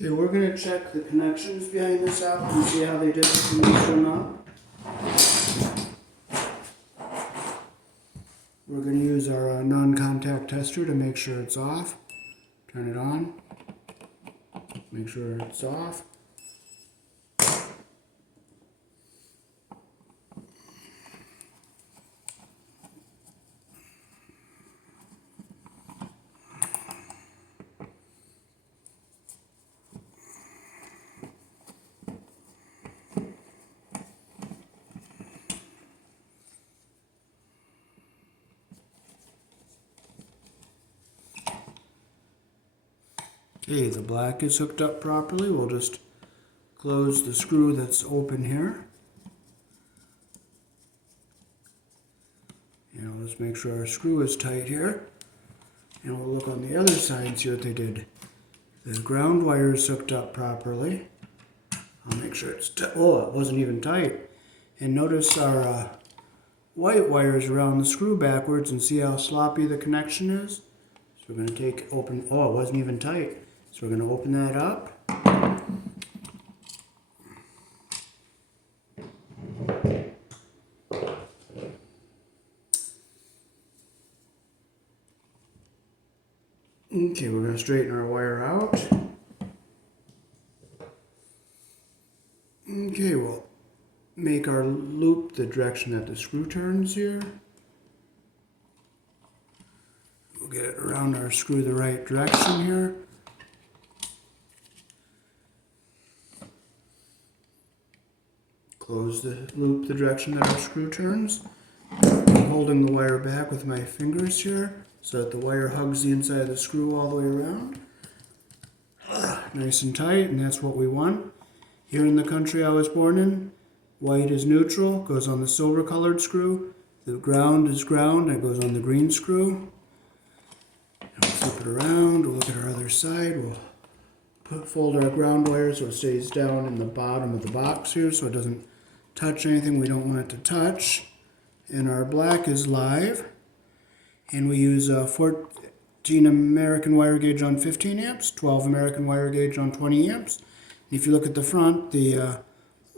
Okay, we're going to check the connections behind this out and see how they did with the neutral knob. We're going to use our non-contact tester to make sure it's off. Turn it on. Make sure it's off. Okay, the black is hooked up properly. We'll just close the screw that's open here. And we'll just make sure our screw is tight here. And we'll look on the other side and see what they did. The ground wire is hooked up properly. I'll make sure it's oh, it wasn't even tight. And notice our white wires around the screw backwards, and see how sloppy the connection is? So we're going to open, oh, it wasn't even tight. So we're going to open that up. Okay, we're going to straighten our wire out. Okay, we'll make our loop the direction that the screw turns here. We'll get it around our screw the right direction here. Close the loop the direction that our screw turns. I'm holding the wire back with my fingers here so that the wire hugs the inside of the screw all the way around. Nice and tight, and that's what we want. Here in the country I was born in, white is neutral, goes on the silver colored screw. The ground is ground, and it goes on the green screw. And we'll flip it around, we'll look at our other side. We'll fold our ground wire so it stays down in the bottom of the box here so it doesn't touch anything we don't want it to touch. And our black is live. And we use a 14 American wire gauge on 15 amps, 12 American wire gauge on 20 amps. And if you look at the front, the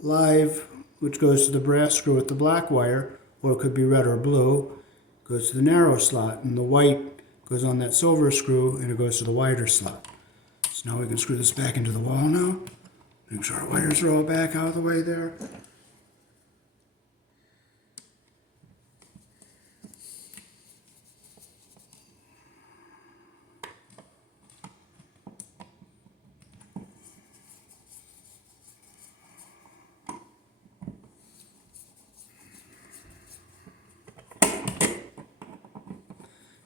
live, which goes to the brass screw with the black wire, or it could be red or blue, goes to the narrow slot. And the white goes on that silver screw, and it goes to the wider slot. So now we can screw this back into the wall now. Make sure our wires are all back out of the way there.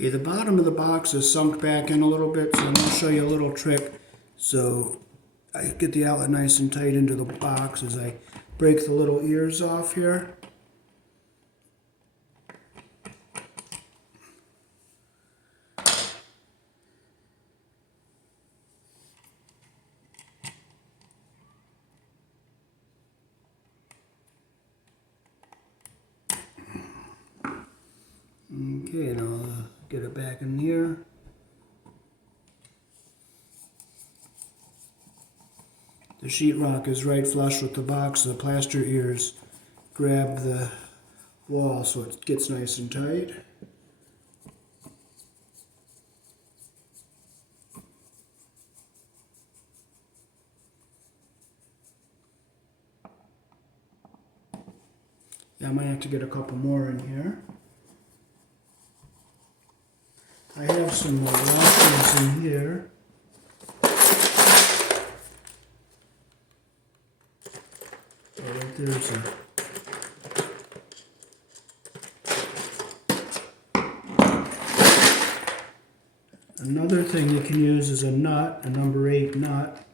Okay, the bottom of the box is sunk back in a little bit, so I'm going to show you a little trick. So I get the outlet nice and tight into the box as I break the little ears off here. Okay, and I'll get it back in here. The sheetrock is right flush with the box. The plaster ears grab the wall so it gets nice and tight. Yeah, I might have to get a couple more in here. I have some more washers in here. Right there's another thing you can use is a nut, a number 8 nut.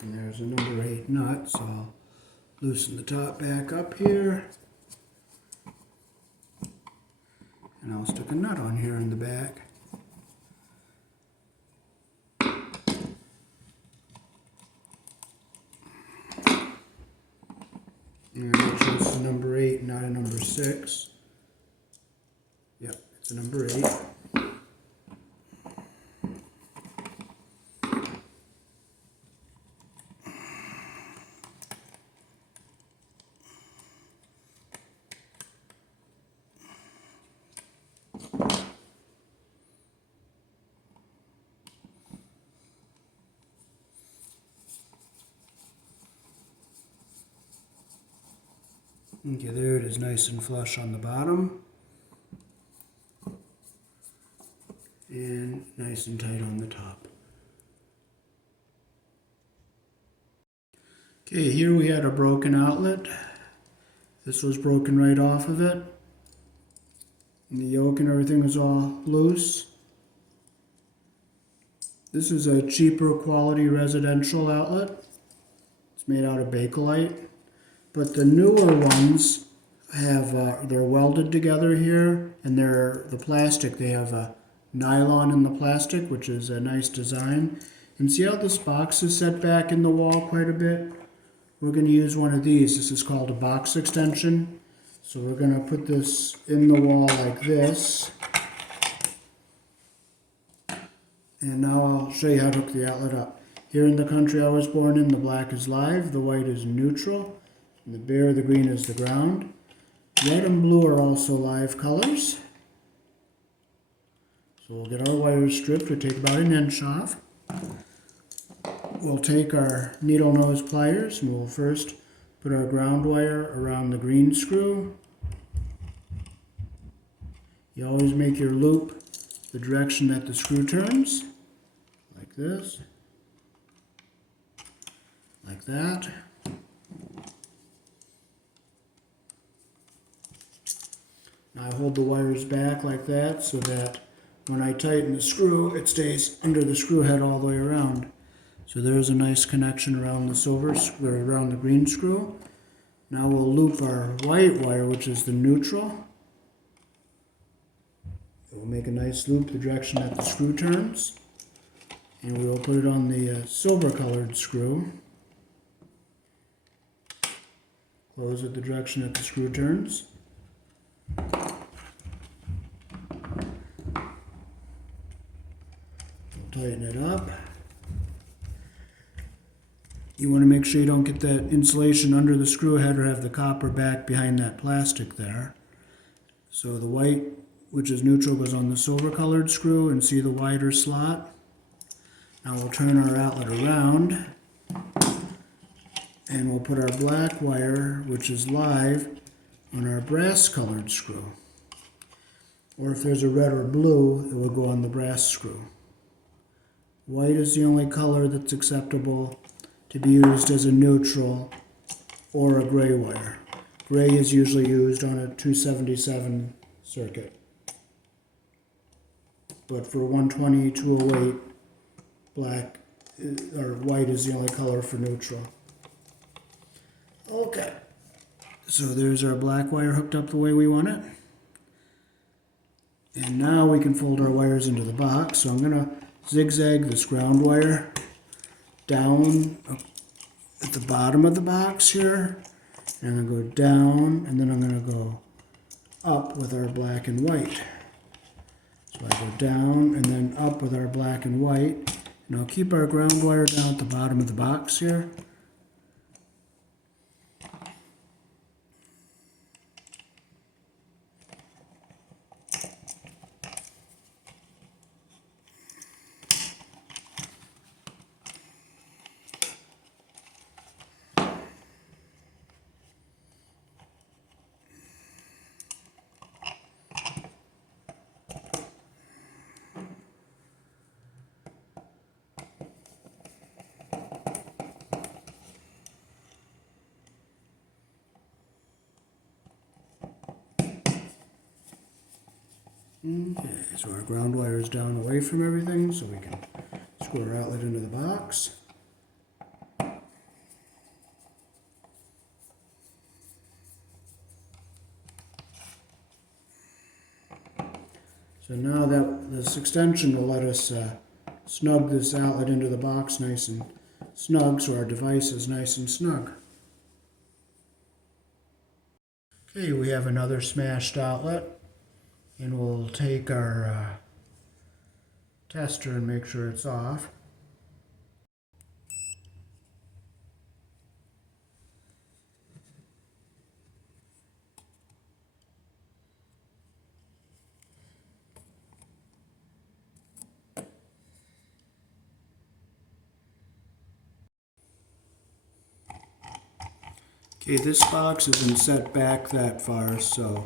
And there's a number 8 nut, so I'll loosen the top back up here. And I'll stick a nut on here in the back. 6. Yep, it's a number 8. Okay, there it is, nice and flush on the bottom. And nice and tight on the top. Okay, here we had a broken outlet. This was broken right off of it. And the yoke and everything is all loose. This is a cheaper quality residential outlet. It's made out of Bakelite. But the newer ones have, they're welded together here, and the plastic, they have a nylon in the plastic, which is a nice design. And see how this box is set back in the wall quite a bit? We're going to use one of these. This is called a box extension. So we're going to put this in the wall like this. And now I'll show you how to hook the outlet up. Here in the country I was born in, the black is live, the white is neutral, and the bare, the green is the ground. Red and blue are also live colors. So we'll get our wires stripped. We'll take about 1 inch off. We'll take our needle nose pliers and we'll first put our ground wire around the green screw. You always make your loop the direction that the screw turns, like this, like that. Now I hold the wires back like that so that when I tighten the screw, it stays under the screw head all the way around. So there's a nice connection around the silver screw, around the green screw. Now we'll loop our white wire, which is the neutral. We'll make a nice loop the direction that the screw turns. And we'll put it on the silver colored screw. Close it the direction that the screw turns. Tighten it up. You want to make sure you don't get that insulation under the screw head or have the copper back behind that plastic there. So the white, which is neutral, goes on the silver colored screw, and see the wider slot. Now we'll turn our outlet around and we'll put our black wire, which is live, on our brass colored screw. Or if there's a red or blue, it will go on the brass screw. White is the only color that's acceptable to be used as a neutral or a gray wire. Gray is usually used on a 277 circuit. But for 120, 208, black or white is the only color for neutral. Okay, so there's our black wire hooked up the way we want it. And now we can fold our wires into the box. So I'm going to zigzag this ground wire down at the bottom of the box here. And I'm going to go down, and then I'm going to go up with our black and white. So I go down and then up with our black and white. And I'll keep our ground wire down at the bottom of the box here. Okay, so our ground wire is down away from everything, so we can screw our outlet into the box. So now that this extension will let us snug this outlet into the box nice and snug, so our device is nice and snug. Okay, we have another smashed outlet, and we'll take our tester and make sure it's off. Okay, this box isn't set back that far, so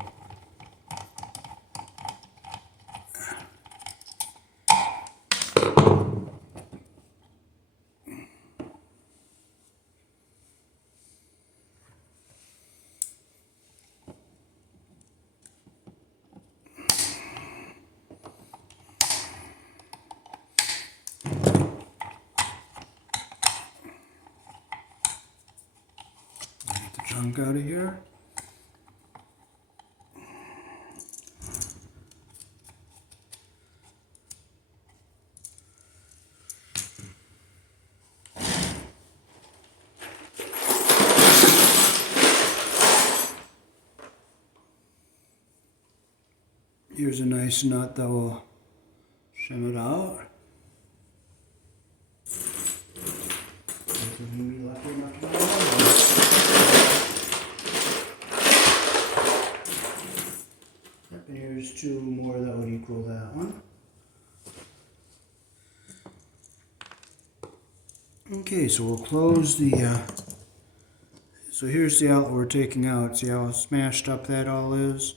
get the junk out of here. Here's a nice nut that will shim it out. And here's two more that would equal that one. Okay, so we'll close the, so here's the outlet we're taking out. See how smashed up that all is?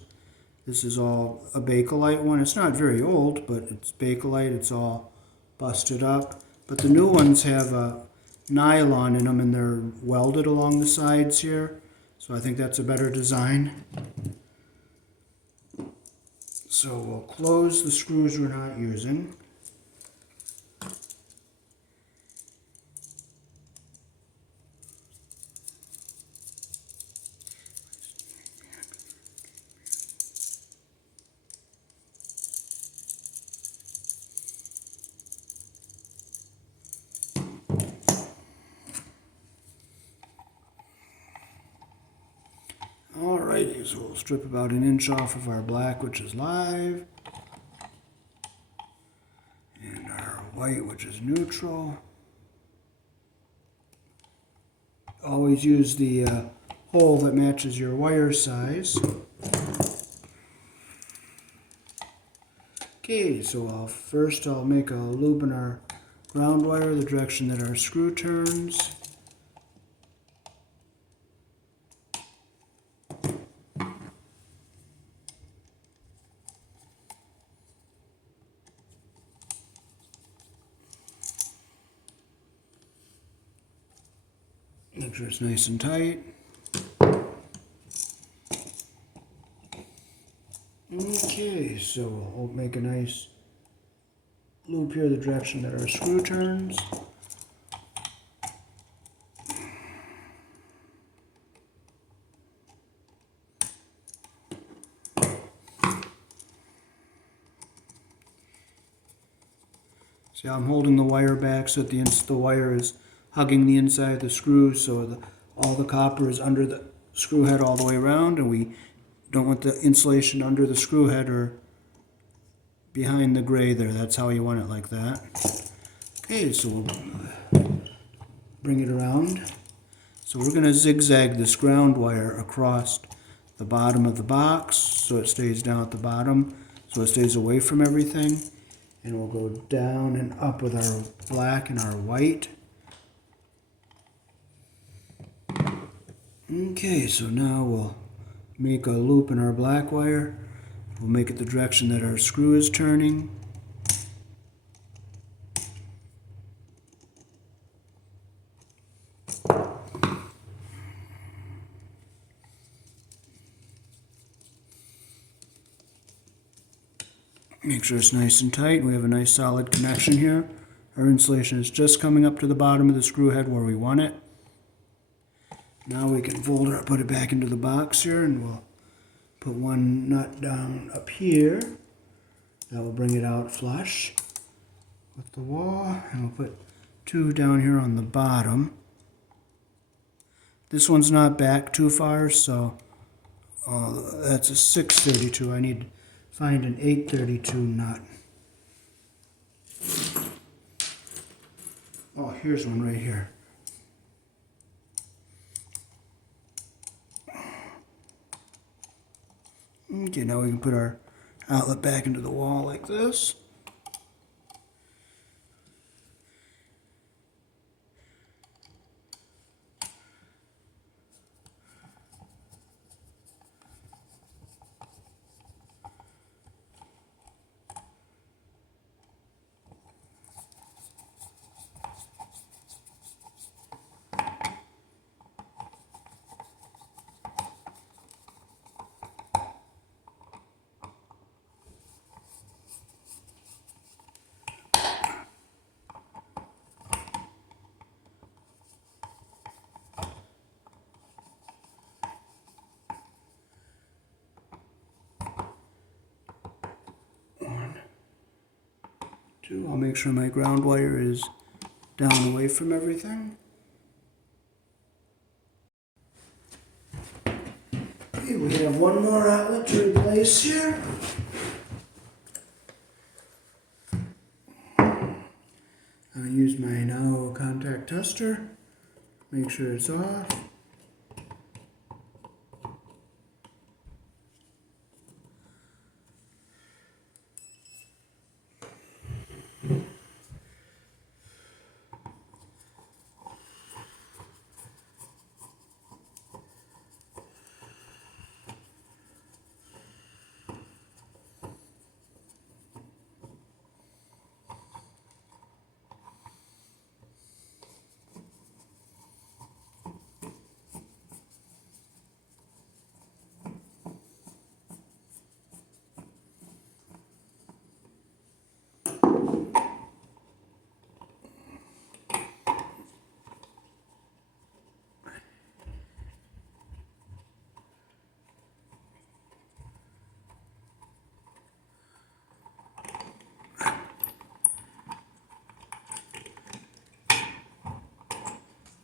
This is all a Bakelite one. It's not very old, but it's Bakelite. It's all busted up. But the new ones have a nylon in them, and they're welded along the sides here. So I think that's a better design. So we'll close the screws we're not using. Alrighty, so we'll strip about 1 inch off of our black, which is live, and our white, which is neutral. Always use the hole that matches your wire size. Okay, so first I'll make a loop in our ground wire the direction that our screw turns. Make sure it's nice and tight. Okay, so we'll make a nice loop here the direction that our screw turns. See how I'm holding the wire back so that the wire is hugging the inside of the screw, so all the copper is under the screw head all the way around, and we don't want the insulation under the screw head or behind the gray there. That's how you want it, like that. Okay, so we'll bring it around. So we're going to zigzag this ground wire across the bottom of the box so it stays down at the bottom, so it stays away from everything. And we'll go down and up with our black and our white. Okay, so now we'll make a loop in our black wire. We'll make it the direction that our screw is turning. Make sure it's nice and tight. We have a nice solid connection here. Our insulation is just coming up to the bottom of the screw head where we want it. Now we can fold it or put it back into the box here, and we'll put one nut down up here. That will bring it out flush with the wall, and we'll put two down here on the bottom. This one's not back too far, so That's a 632. I need to find an 832 nut. Oh, here's one right here. Okay, now we can put our outlet back into the wall like this. I'll make sure my ground wire is down away from everything. Okay, we have one more outlet to replace here. I'll use my now contact tester, make sure it's off.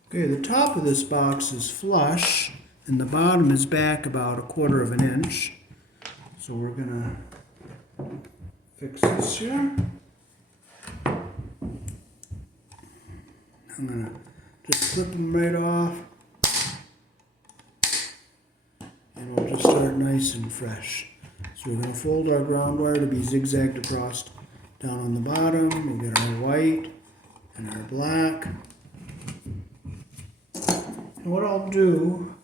Okay, the top of this box is flush and the bottom is back about 1/4 of an inch. So we're gonna fix this here. I'm gonna just clip them right off and we'll just start nice and fresh. So we're gonna fold our ground wire to be zigzagged across down on the bottom. We'll get our white and our black. And what I'll do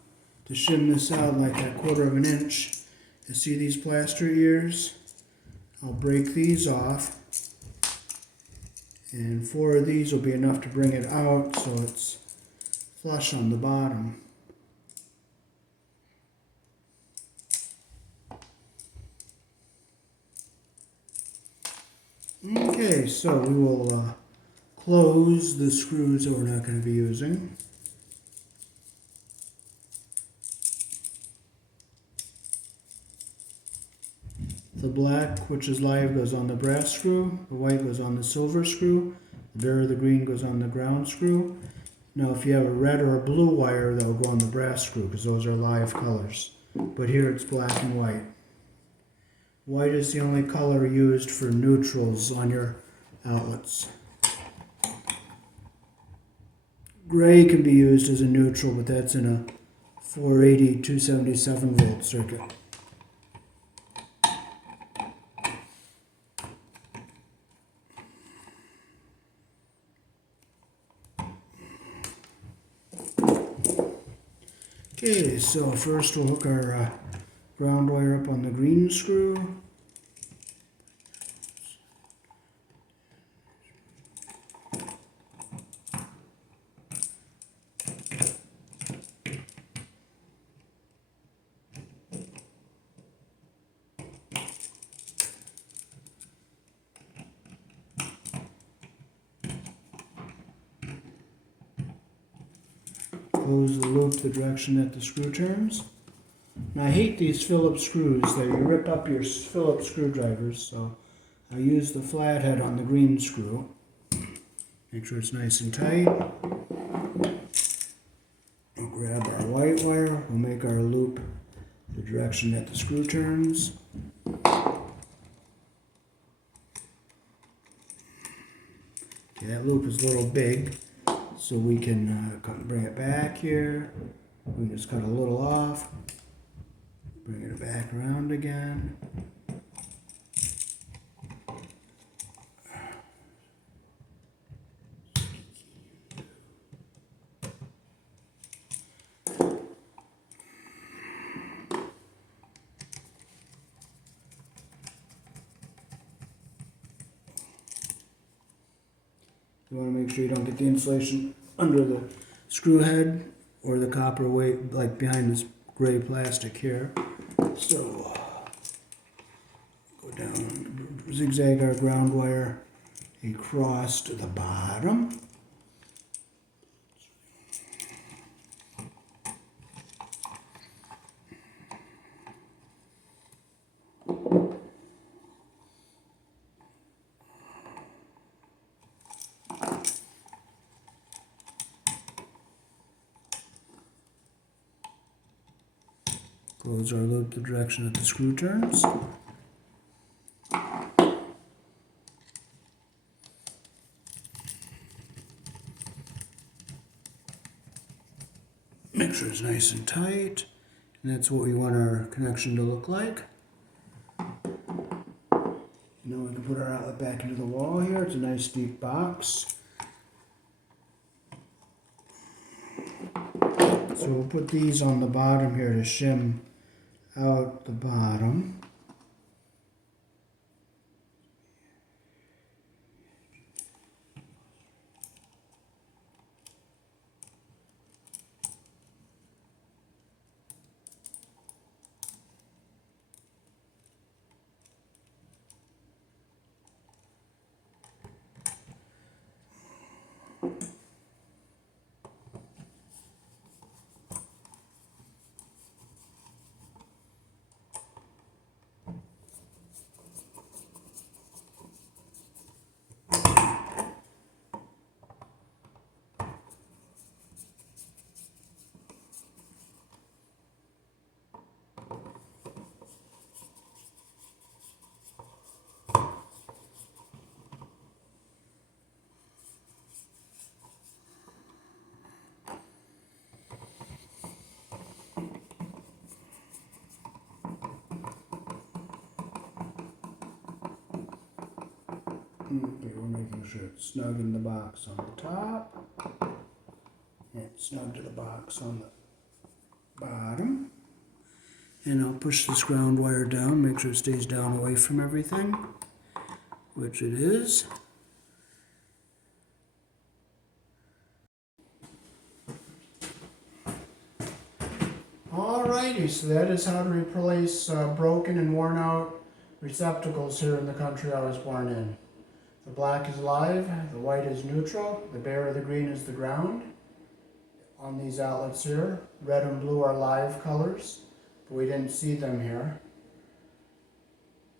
to shim this out like that 1/4 of an inch is, see these plaster ears? I'll break these off, and 4 of these will be enough to bring it out so it's flush on the bottom. Okay, so we will close the screws that we're not going to be using. The black, which is live, goes on the brass screw. The white goes on the silver screw. The bare of the green goes on the ground screw. Now, if you have a red or a blue wire, that will go on the brass screw because those are live colors. But here it's black and white. White is the only color used for neutrals on your outlets. Gray can be used as a neutral, but that's in a 480 277 volt circuit. Okay, so first we'll hook our ground wire up on the green screw. Close the loop the direction that the screw turns. Now I hate these Phillips screws that you rip up your Phillips screwdrivers, so I use the flathead on the green screw. Make sure it's nice and tight. We'll grab our white wire, we'll make our loop the direction that the screw turns. Okay, that loop is a little big, so we can bring it back here. We can just cut a little off, bring it back around again. You want to make sure you don't get the insulation under the screw head or the copper weight, like behind this gray plastic here. So, go down, zigzag our ground wire across to the bottom. Close our loop the direction that the screw turns. Make sure it's nice and tight. And that's what we want our connection to look like. Now we can put our outlet back into the wall here. It's a nice deep box. So we'll put these on the bottom here to shim out the bottom. Okay, we're making sure it's snug in the box on the top. And snug to the box on the bottom. And I'll push this ground wire down, make sure it stays down away from everything, which it is. Alrighty, so that is how to replace broken and worn out receptacles here in the country I was born in. The black is live, the white is neutral, the bare or the green is the ground. On these outlets here, red and blue are live colors, but we didn't see them here.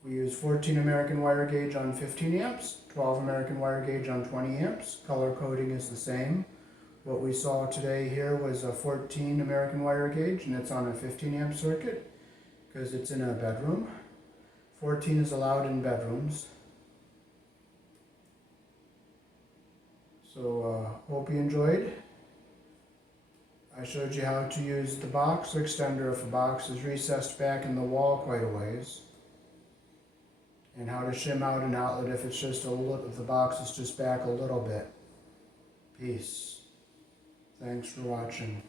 We use 14 American wire gauge on 15 amps, 12 American wire gauge on 20 amps. Color coding is the same. What we saw today here was a 14 American wire gauge, and it's on a 15 amp circuit because it's in a bedroom. 14 is allowed in bedrooms. So hope you enjoyed. I showed you how to use the box extender if a box is recessed back in the wall quite a ways, and how to shim out an outlet if it's just a little, if the box is just back a little bit. Peace. Thanks for watching.